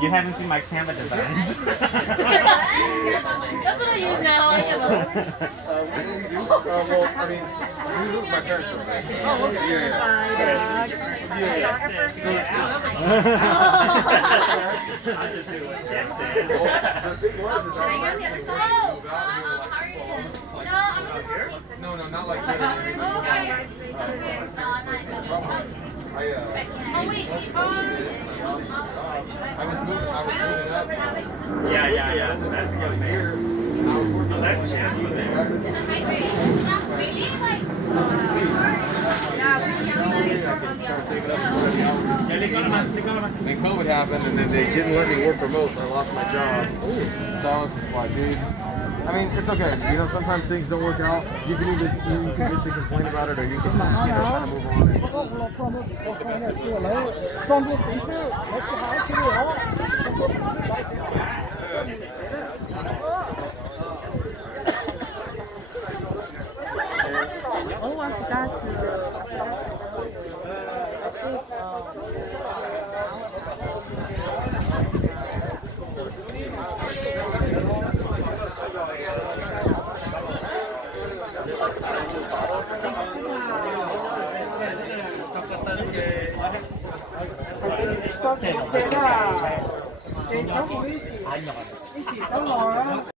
You haven't seen my Canva designs. That's what I use now. I give up. Well, I mean, we live with my parents over there. Oh, okay. Yeah. I'll just do what Jeff said. The thing was, is Can I go on the other side? How are you doing? No, I'm just working. No, not like that. Okay. No, I'm not. Oh, wait. I was moving up. Yeah. That's good there. Oh, that's Jeff. You there. Is it high grade? Maybe like. Then COVID happened, and then they didn't let me work remote, so I lost my job. So I was just like, dude. I mean, it's okay. You know, sometimes things don't work out. You can either just complain about it, or you can kind of move on. Oh, I forgot to. Ay, no.